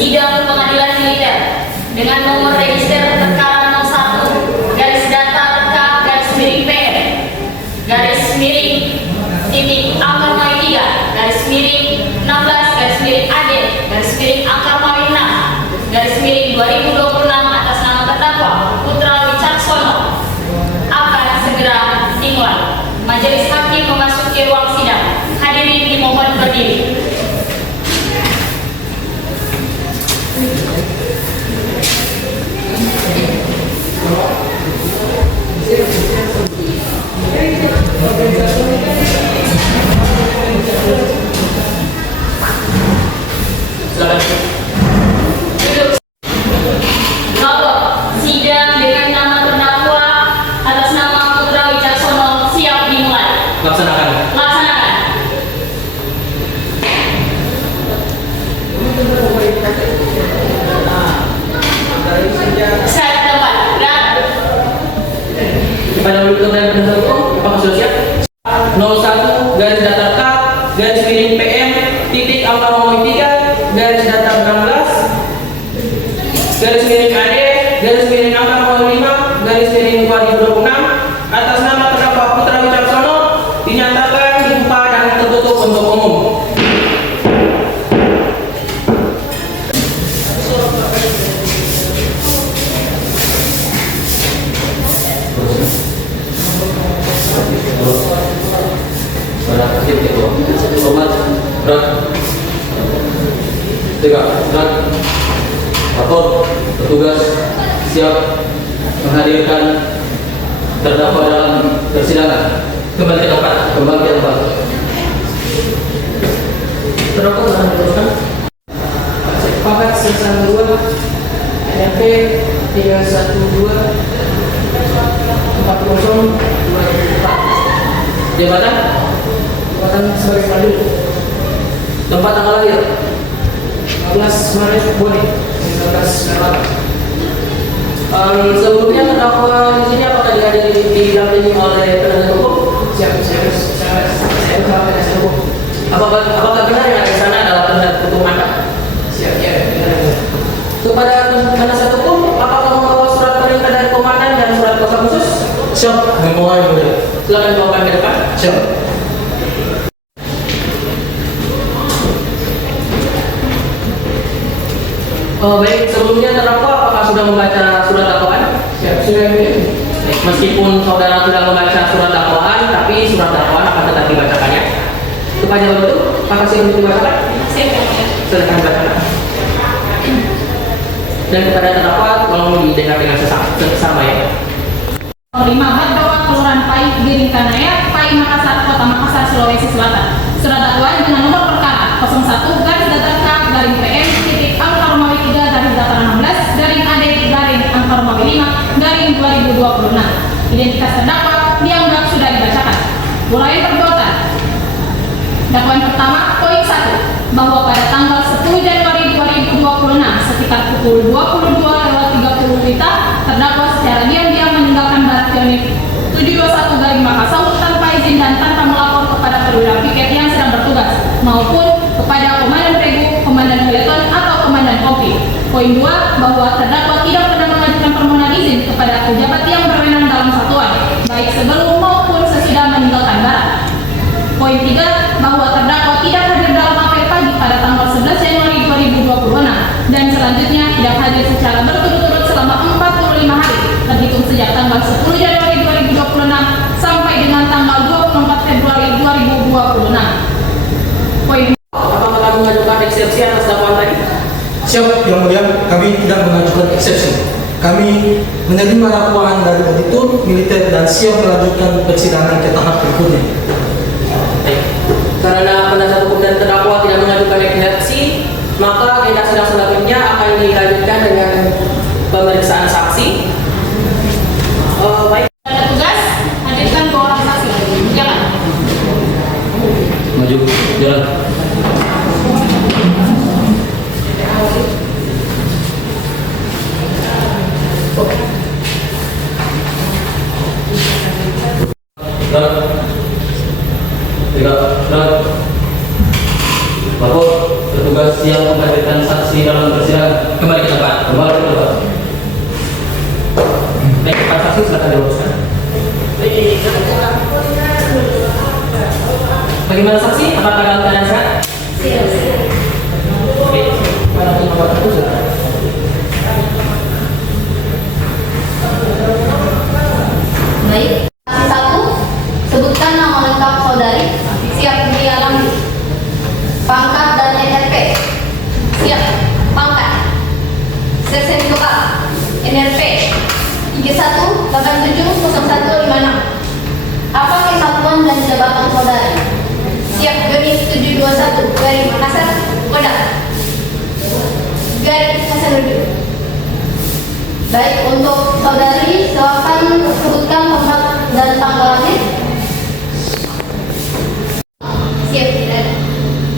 Sidang Pengadilan Militer dengan nomor register perkara 01 garis datar K garis miring PM garis miring titik angka Mawi 3 garis miring 16 garis miring AD garis miring angka Mawi 6 garis miring 2026 atas nama terdakwa Putra Wicaksono akan segera dimulai. Majelis Hakim memasuki ruang sidang. Hadirin dimohon berdiri. Sidang dengan nama terdakwa atas nama Putra Wicaksono siap dimulai. Laksanakan. Saya tempat. Kepada penduduk dan penasihat hukum, apakah sudah siap? 01 garis datar K garis miring PM titik angka Mawi 3 garis datar 16 garis miring AD garis miring angka Mawi 5 garis miring 2026 atas nama terdakwa Putra Wicaksono dinyatakan dibuka dan tertutup untuk umum. Lapor petugas siap menghadirkan terdakwa dalam persidangan. Kembali ke tempat. Terdakwa telah diteruskan. Sepakat sesang 2 NP 312 40 2004. Jabatan sebagai padu. Tempat tanggal lahir 15 Maret Boni 1998. Sebelumnya terdakwa di sini apakah didampingi oleh penasihat hukum? Siap. Saya penasihat hukum. Apakah benar yang ada di sana adalah penasihat hukum Anda? Siap. Kepada penasihat hukum, apakah membawa surat perintah dari komandan dan surat kuasa khusus? Siap. Membawa yang mulia. Silakan bawakan ke depan. Siap. Baik, sebelumnya terdakwa apakah sudah membaca surat dakwaan? Siap, sudah. Meskipun saudara sudah membaca surat dakwaan, tapi surat dakwaan akan tetap dibacakannya. Kepada itu, apakah siap untuk dibacakan? Silakan dibacakan. Dan kepada terdakwa, tolong didengar dengan sesama ya. 5 Baddoa Kelurahan Pai Giring Kanaya, Pai Makassar, Kota Makassar, Sulawesi Selatan. Surat dakwaan dengan nomor perkara 01 garis datar K garing PM titik angka Romawi 3 garis datar 16 garing AD garing angka Romawi 5 garing 2026. Identitas terdakwa dianggap sudah dibacakan. Uraian perbuatan. Dakwaan pertama, poin 1, bahwa pada tanggal 10 Januari 2026 sekitar pukul 22.30 WITA, terdakwa secara diam-diam meninggalkan Batalionik 721 garing Makassar tanpa izin dan tanpa melapor kepada perwira piket yang sedang bertugas maupun kepada komandan Regu, komandan Peleton atau komandan Kompi. Poin 2, bahwa terdakwa tidak pernah mengajukan permohonan izin kepada pejabat yang berwenang dalam satuan, baik sebelum maupun sesudah meninggalkan barat. Poin 3, bahwa terdakwa tidak hadir dalam apel pagi pada tanggal 11 Januari 2026 dan selanjutnya tidak hadir secara berturut-turut selama 45 hari terhitung sejak tanggal 10 Januari 2026 sampai dengan tanggal 24 Februari 2026. Poin 2. Apakah kamu mengajukan eksepsi atas dakwaan tadi? Siap, Yang Mulia, kami tidak mengajukan eksepsi. Kami menerima dakwaan dari auditor militer dan siap melanjutkan persidangan ke tahap berikutnya. Karena penasihat hukum dan terdakwa tidak mengajukan eksepsi, maka agenda sidang selanjutnya akan dilanjutkan dengan pemeriksaan saksi. Baik. Tugas, hadirkan 2 orang saksi. Jalan. Maju, jalan. Lapor petugas yang menghadirkan saksi dalam persidangan. Kembali ke depan. Baik, Pak Saksi silakan diluruskan. Bagaimana saksi? Apakah dalam keadaan sehat? Siap. Oke, pada nomor 1 silakan. Baik. Saksi 1, sebutkan nama lengkap saudari. Siap dialami. Pangkat dan NRP. Siap. Pangkat. Seksi 2A. NRP 31870156. Apa kesatuan dan jabatan saudari? Siap. Unit 721 garis Makassar, Koda. Garis Hasanuddin. Baik, untuk saudari silakan sebutkan tempat dan tanggal lahir. Siap, tidak.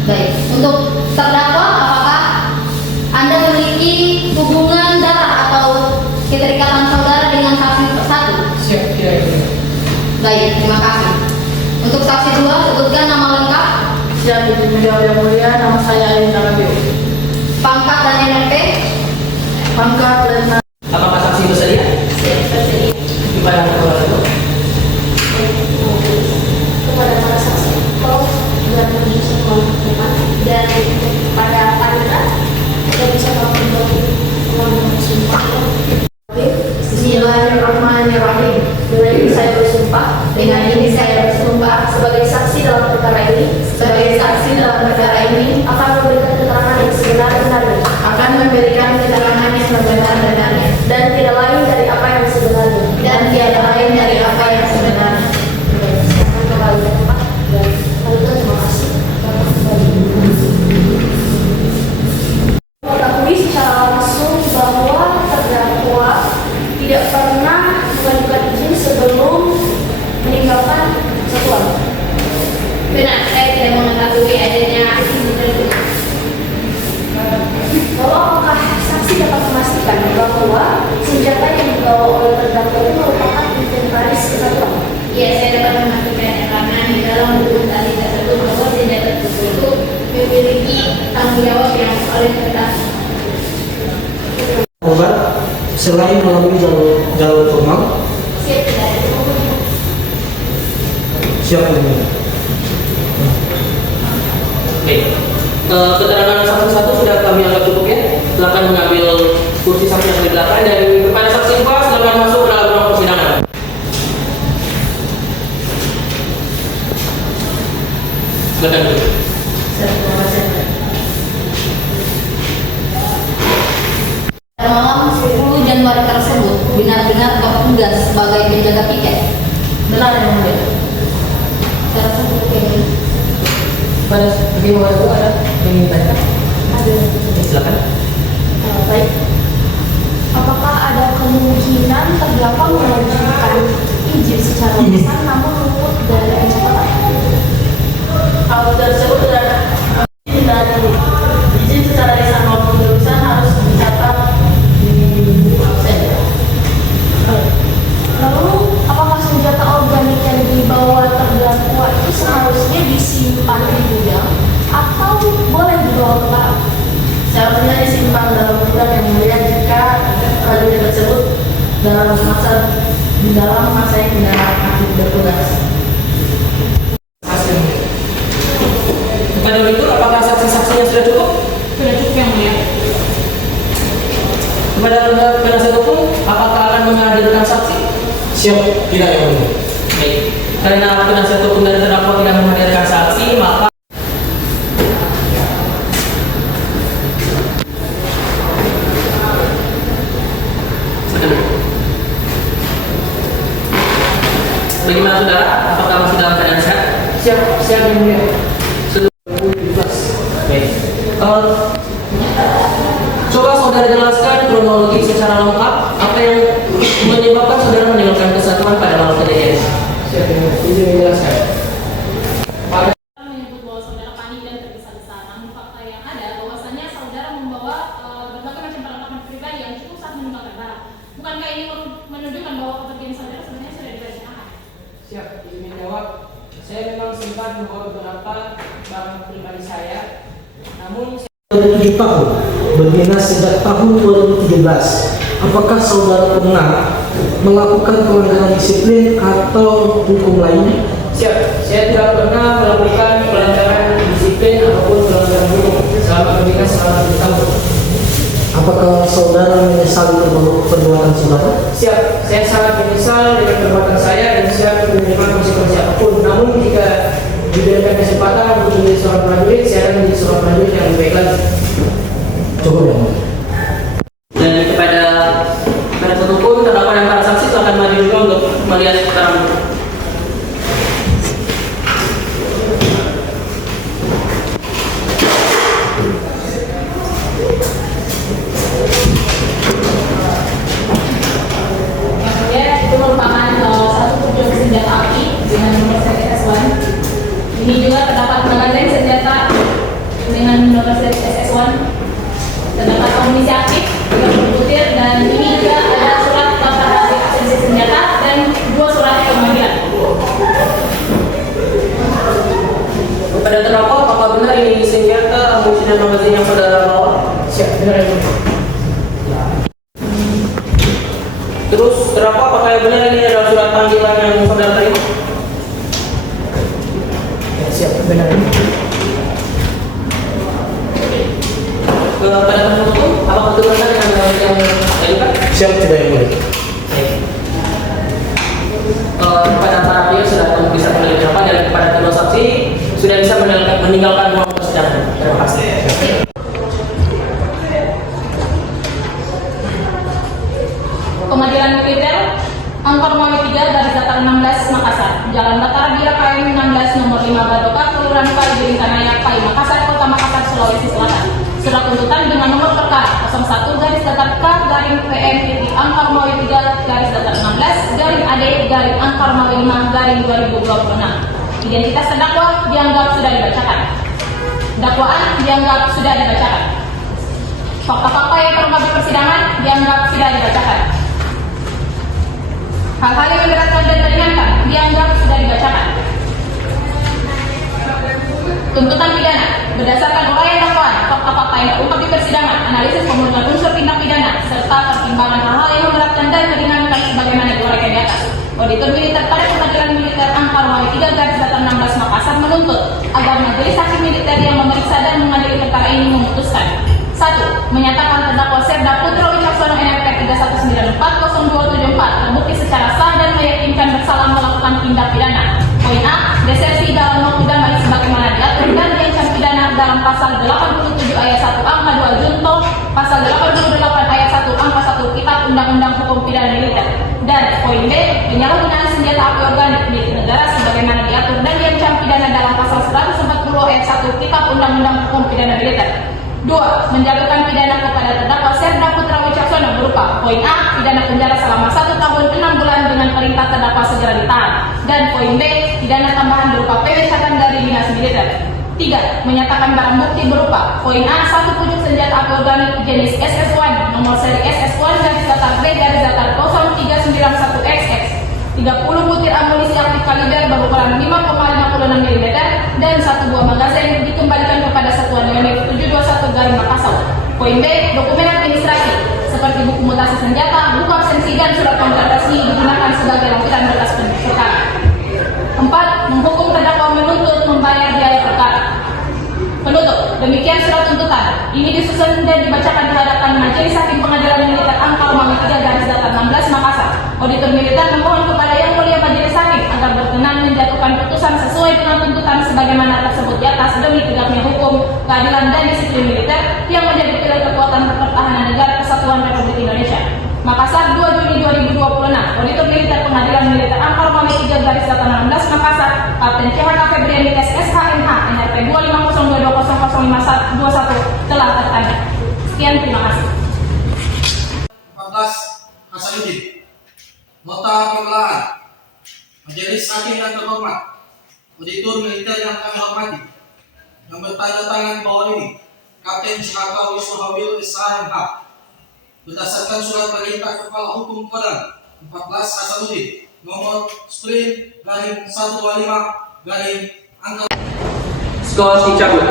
Baik, untuk terdakwa apakah Anda memiliki hubungan darah atau keterikatan saudara dengan saksi satu? Siap, tidak. Baik, terima kasih. Untuk saksi 2, sebutkan nama lengkap, Siap, Ibu Menjawab yang mulia, nama saya Alinda Rabio. pangkat dan NRP. Pangkat Letnan. Apakah saksi bersedia? Siap, bersedia. Kepada nomor 1. Kepada para saksi, tolong juga menuju dan pada Anda kita bisa Bismillahirrahmanirrahim. Dengan ini saya bersumpah. Dengan ini saya bersumpah sebagai saksi dalam perkara ini. Sebagai saksi dalam perkara ini akan memberikan keterangan yang sebenar-benarnya. Akan memberikan keterangan yang sebenar-benarnya. Dan tidak lain dari apa yang sebenarnya. Dan tidak lain dari apa yang sebenarnya. Silakan kembali ke tempat. Terima kasih. Mengetahui secara langsung bahwa terdakwa tidak pernah mengajukan izin sebelum meninggalkan satuan. Benar, saya tidak mengetahui adanya izin tersebut. Lalu apakah saksi dapat memastikan bahwa senjata yang dibawa oleh terdakwa itu merupakan inventaris kesatuan? Ya, saya dapat memastikan karena di dalam dokumentasi tersebut bahwa senjata tersebut memiliki tanggung jawab yang oleh terdakwa. Korban selain melalui jalur formal, Siap, tidak ada. siap ini. Oke. Keterangan saksi 1 sudah kami anggap cukup ya. Silakan mengambil kursi saksi yang di belakang dan kepada saksi 2 silakan masuk ke dalam ruang persidangan. Silakan. Pada malam 10 Januari tersebut benar-benar bertugas sebagai penjaga piket. Benar yang mulia. Tersebut yang Pada bagaimana itu ada yang ingin ditanyakan? Ada. Silakan. Baik. Apakah ada kemungkinan terdakwa mengajukan izin secara lisan namun luput dari pencatatan? Hal tersebut adalah izin secara lisan maupun tulisan harus dicatat di buku absen. Lalu, apakah senjata organik yang dibawa terdakwa itu seharusnya disimpan di gudang atau boleh dibawa ke barang? Seharusnya disimpan dalam gudang yang mulia jika prajurit tersebut di dalam masa yang tidak aktif bertugas. Saksi. Pada itu apakah saksi-saksinya sudah cukup? Sudah cukup yang mulia. Kepada penasihat hukum, apakah akan menghadirkan saksi? Siap, tidak yang mulia. Baik. Karena penasihat hukum dan terdakwa tidak menghadirkan saksi, maka bagaimana saudara? Apakah masih dalam keadaan sehat? Siap, siap yang mulia. Baik. Coba saudara jelaskan kronologi secara lengkap apa yang menyebabkan saudara meninggalkan kesatuan pada malam kejadian. Siap yang mulia. Izin menjelaskan. Saudara menyebut bahwa saudara panik dan tergesa-gesa. Namun fakta yang ada bahwasanya saudara membawa berbagai macam perlengkapan pribadi yang cukup saat meninggalkan barang. Bukankah ini menunjukkan bahwa kepergian saudara sebenarnya sudah direncanakan? Siap, izin menjawab. Saya memang sempat membawa beberapa barang pribadi saya, namun 7 tahun, berdinas sejak tahun 2017. Apakah saudara pernah melakukan pelanggaran disiplin atau hukum lainnya? Siap, saya tidak pernah melakukan pelanggaran disiplin ataupun pelanggaran hukum selama berdinas selama 7 tahun. Apakah saudara menyesali perbuatan saudara? Siap, saya sangat menyesal dengan perbuatan saya dan siap menerima konsekuensi apapun. Namun jika diberikan kesempatan untuk menjadi seorang prajurit, saya akan menjadi seorang prajurit yang lebih baik lagi. Coba ya. Dan kepada penasihat hukum, terdakwa dan para saksi silakan maju dulu untuk melihat keterangan. Itu merupakan satu pucuk senjata api dengan nomor seri SS1. Ini juga terdapat magazin senjata dengan nomor seri SS1. Terdapat amunisi aktif 30 butir dan ini juga ada surat daftar hasil asensi senjata dan 2 surat pemanggilan. Kepada terdakwa, apakah benar ini senjata, amunisi dan magazin yang saudara bawa? Siap, benar ya. Terus terdakwa, apakah benar ini adalah surat panggilan yang saudara terima? Ya, siap, benar. Kepada penasihat hukum, apakah betul benar dengan yang diajukan? Siap, tidak yang mulia. Kepada para pihak sudah bisa meneliti dan kepada kedua saksi sudah bisa meninggalkan ruang persidangan. Terima kasih. Pengadilan Militer Angkor Mawi 3 dari Datar 16 Makassar, Jalan Datar Bira KM 16 nomor 5 Badoka, Kelurahan Pai Biringkanaya, Pai Makassar, Kota Makassar, Sulawesi Selatan. Surat tuntutan dengan nomor perkara 01 garis datar K garing PM titik Angkor Mawi 3 garis datar 16 garing AD garing Angkor Mawi 5 garing 2026. Identitas terdakwa dianggap sudah dibacakan. Dakwaan dianggap sudah dibacakan. Fakta-fakta yang terungkap di persidangan dianggap sudah dibacakan. Hal-hal yang memberatkan dan meringankan dianggap sudah dibacakan. Tuntutan pidana berdasarkan uraian dakwaan, fakta-fakta yang terungkap di persidangan, analisis pembunuhan unsur tindak pidana, serta pertimbangan hal-hal yang memberatkan dan meringankan sebagaimana diuraikan di atas. Auditor Militer pada Pengadilan Militer Angkor Mawi 3 garis datar 16 Makassar menuntut agar majelis hakim militer yang memeriksa dan mengadili perkara ini memutuskan: 1. Menyatakan terdakwa Serda Putra Wicaksono NRP 319402774 terbukti secara sah dan meyakinkan bersalah melakukan tindak pidana. Poin A. Desersi dalam waktu damai sebagaimana diatur dan diancam pidana dalam pasal 87 ayat 1 angka 2 Junto, pasal 88 ayat 1 angka 1 Kitab Undang-Undang Hukum Pidana Militer. Dan poin B. Penyalahgunaan senjata api organik milik negara sebagaimana diatur dan diancam pidana dalam pasal 140 ayat 1 Kitab Undang-Undang Hukum Pidana Militer. 2. Menjatuhkan pidana kepada terdakwa Serda Putra Wicaksono berupa poin A. Pidana penjara selama 1 tahun 6 bulan dengan perintah terdakwa segera ditahan. Dan poin B. Pidana tambahan berupa pemecatan dari dinas militer. 3. Menyatakan barang bukti berupa poin A. 1 pucuk senjata api organik jenis SS1 nomor seri SS1 garis datar B garis datar 0391XX, 30 butir amunisi aktif kaliber berukuran 5,56 mm dan 1 buah magazin dikembalikan kepada Satuan Yonif 721 Garing Makassar. Poin B. Dokumen administrasi seperti buku mutasi senjata, buku absensi dan surat kontrak resmi digunakan sebagai lampiran berkas perkara. 4. Menghukum terdakwa menuntut membayar biaya perkara. Penutup, demikian surat tuntutan. Ini disusun dan dibacakan di hadapan Majelis Hakim Pengadilan Militer Angkor Mawi 3 garis datar 16 Makassar. Auditor militer memohon kepada Yang Mulia Majelis Hakim agar berkenan menjatuhkan putusan sesuai dengan tuntutan sebagaimana tersebut di atas demi tegaknya hukum, keadilan dan disiplin militer yang menjadi pilar kekuatan pertahanan negara Kesatuan Republik Indonesia. Makassar, 2 Juni 2026. Auditor militer Pengadilan Militer Angkor Mawi 3 garis datar 16 Makassar, Kapten CHK Febriani SSHMH NRP 250200521 telah tertanda. Sekian, terima kasih. 14. Hasanuddin. Nota pembelaan. Majelis Hakim yang terhormat, Auditor Militer yang kami hormati, yang bertanda tangan bawah ini, Kapten CHK Wisnu Hawil SHMH, berdasarkan surat perintah Kepala Hukum Kodam 14 Hasanuddin nomor Sprint garing 125 garing angka Skor dicabut.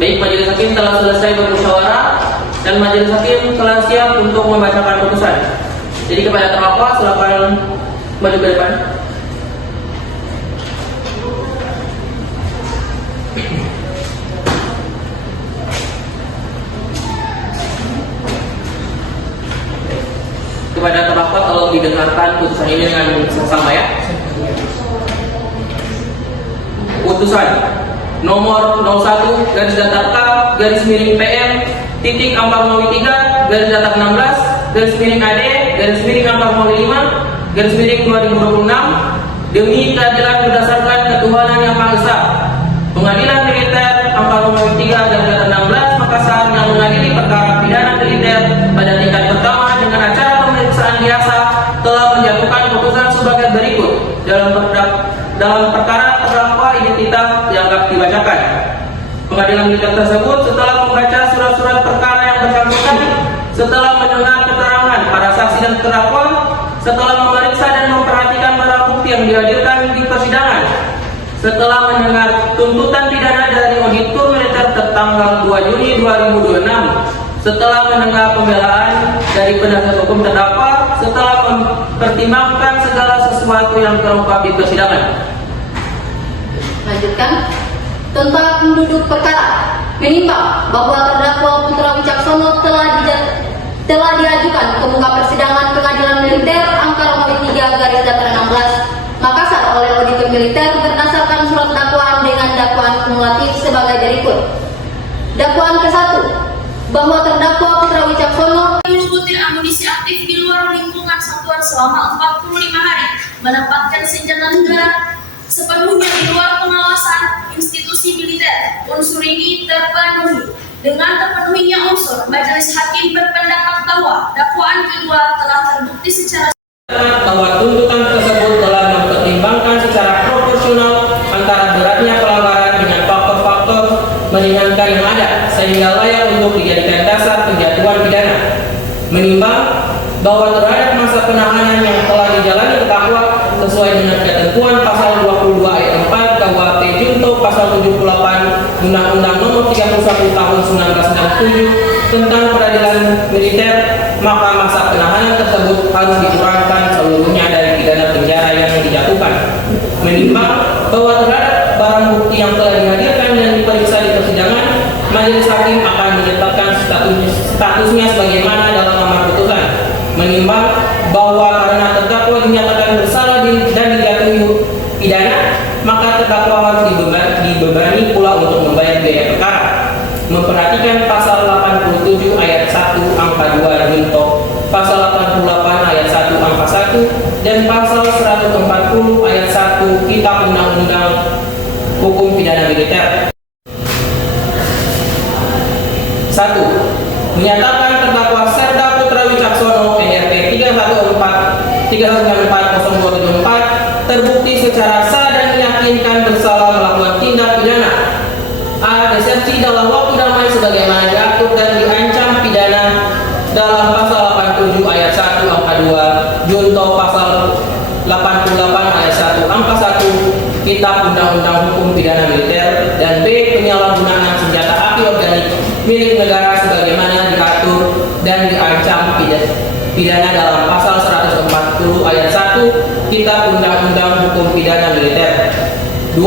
Baik, majelis hakim telah selesai bermusyawarah dan majelis hakim telah siap untuk membacakan putusan. Jadi kepada terdakwa silakan maju ke depan. Kepada terdakwa tolong didengarkan putusan ini dengan seksama ya. Putusan nomor 01 garis datar K garis miring PM titik 403 garis datar 16 garis miring AD garis miring 405 garis miring 2026 demi keadilan berdasarkan ketuhanan yang Maha Esa. Pengadilan Militer 403 garis datar 16 Makassar yang mengadili perkara pidana militer pada tingkat pertama dengan acara pemeriksaan biasa telah menjatuhkan putusan sebagai berikut. Dalam perkara terdakwa identitas dianggap dibacakan. Pengadilan militer tersebut setelah membaca surat-surat perkara yang bersangkutan, setelah mendengar keterangan para saksi dan terdakwa, setelah memeriksa dan memperhatikan barang bukti yang dihadirkan di persidangan, setelah mendengar tuntutan pidana dari auditor militer tertanggal 2 Juni 2026, setelah mendengar pembelaan dari penasihat hukum terdakwa, setelah mempertimbangkan segala sesuatu yang terungkap di persidangan. Lanjutkan. Tentang duduk perkara, menimbang bahwa terdakwa Putra Wicaksono telah diajukan ke muka persidangan Pengadilan Militer Angka Romawi 3 garis datar 16 Makassar oleh auditor militer berdasarkan surat dakwaan dengan dakwaan kumulatif sebagai berikut. Dakwaan ke-1, bahwa terdakwa Putra Wicaksono butir amunisi aktif di luar lingkungan satuan selama 45 hari, menempatkan senjata negara sepenuhnya di luar pengawasan institusi militer. Unsur ini terpenuhi. Dengan terpenuhinya unsur, majelis hakim berpendapat bahwa dakwaan kedua telah terbukti secara bahwa tuntutan tersebut telah mempertimbangkan secara proporsional antara beratnya pelanggaran dengan faktor-faktor meringankan yang ada sehingga layak untuk dijadikan dasar penjatuhan pidana. Menimbang bahwa terhadap masa penahanan yang telah dijalani terdakwa sesuai dengan ketentuan pasal 22 ayat 4 KUHP junto pasal 78 Undang-Undang Nomor 31 Tahun 1997 tentang peradilan militer, maka masa penahanan tersebut harus dikurangkan seluruhnya dari pidana penjara yang dijatuhkan. Menimbang bahwa terhadap barang bukti yang telah dihadirkan dan diperiksa di persidangan, majelis hakim akan menetapkan statusnya sebagaimana dalam amar putusan. Menimbang bahwa karena terdakwa dinyatakan bersalah dan dijatuhi pidana, maka terdakwa harus dibebani pula untuk membayar biaya perkara. Memperhatikan pasal 87 ayat 1 angka 2 junto, pasal 88 ayat 1 angka 1 dan pasal 140 ayat 1 Kitab Undang-Undang Hukum Pidana Militer. 1. Menyatakan terdakwa Serda Putra Wicaksono NRP 314-024 terbukti secara sah dan meyakinkan bersalah melakukan tindak pidana A. Desersi dalam waktu damai sebagaimana diatur dan diancam pidana dalam pasal 87 ayat 1 angka 2 junto pasal 88 ayat 1 angka 1 Kitab Undang-Undang Hukum Pidana Militer, dan B. Penyalahgunaan senjata api organik milik negara sebagaimana diatur dan diancam pidana dalam pasal 140 ayat 1 Kitab Undang-Undang Hukum Pidana Militer. 2.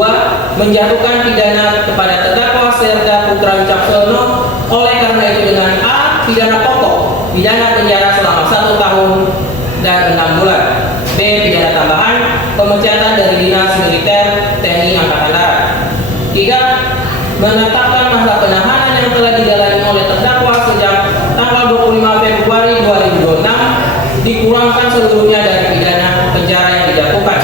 Menjatuhkan pidana kepada terdakwa Serda Putra Wicaksono oleh karena itu dengan A. Pidana pokok, pidana penjara selama 1 tahun dan 6 bulan. B. Pidana tambahan, pemecatan dari dinas militer TNI Angkatan Darat. 3. Menetapkan masa penahanan yang telah dijalani oleh terdakwa sejak tanggal 25 Februari 2026 dikurangkan seluruhnya dari pidana penjara yang dijatuhkan.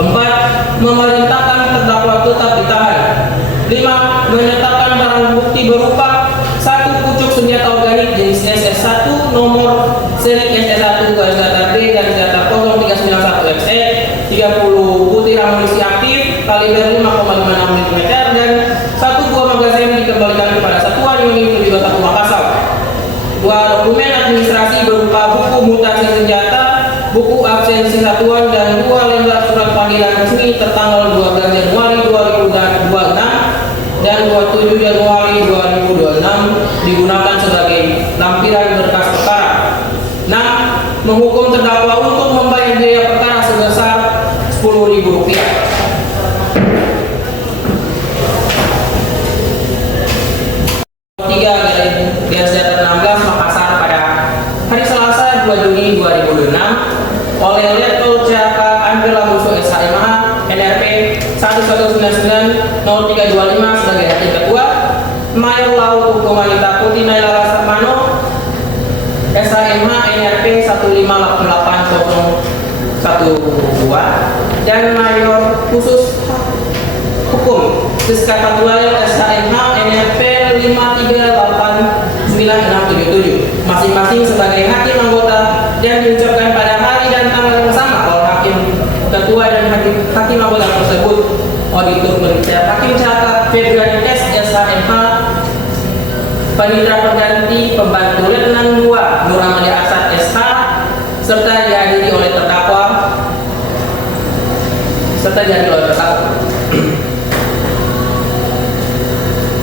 4. Memerintahkan terdakwa tetap ditahan. 5. Menetapkan barang bukti berupa 1 pucuk senjata organik jenis SS1 nomor seri SS1 garis datar B garis datar 0391 XE 30 butir amunisi aktif kaliber 5,56 mm dan 1 buah magazin dikembalikan kepada Satuan Unit 71 Makassar. 2 dokumen administrasi berupa buku mutasi senjata, buku absensi satuan, dan 2 lembar surat panggilan resmi tertanggal 12 Januari 2026 dan 27 Januari digunakan sebagai lampiran berkas perkara. 6. Menghukum terdakwa untuk membayar biaya perkara sebesar Rp10.000. 3/16 Makassar pada hari Selasa 2 Juni 2006 oleh Letkol CAK Andre Labuso SHMH NRP 1199 0325 sebagai hakim ketua, Mayor Laut Hukum Wanita Putih Naila Rasmano SHMH NRP 1580012 dan Mayor Khusus Hukum Siska Patuayo SHMH NRP 5389677 masing-masing sebagai hakim anggota dan diucapkan pada hari dan tanggal yang sama oleh hakim ketua dan hakim anggota tersebut. Auditor Militer Hakim CAK Febriani S. SHMH, Panitra Pengganti Pembantu Letnan 2 Nur Amalia Asad SH, serta dihadiri oleh terdakwa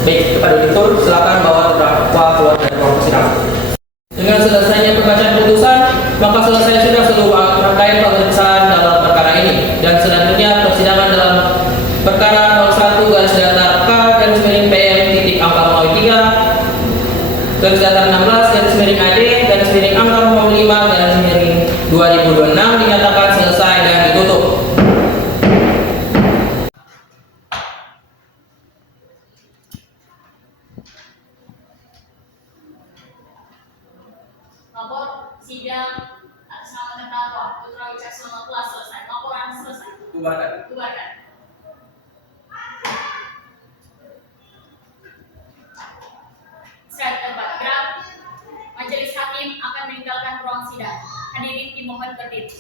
Baik, kepada auditor silakan bawa terdakwa keluar dari ruang persidangan. Dengan selesainya pembacaan putusan, maka selesai sudah seluruh rangkaian pemeriksaan dalam perkara ini, dan selanjutnya persidangan dalam perkara 01/16/PM/AD/5/2026 dinyatakan selesai dan ditutup. Lapor sidang atas nama terdakwa Putra Wicaksono telah selesai. Laporan selesai. Bubarkan. Bubarkan. Secara terbaik, Majelis Hakim akan meninggalkan ruang sidang. Hadirin dimohon berdiri.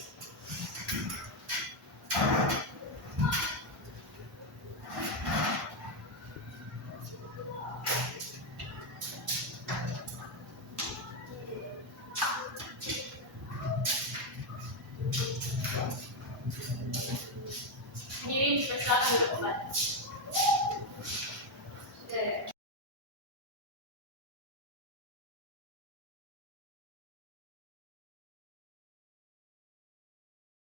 Hadirin dipersilakan duduk kembali.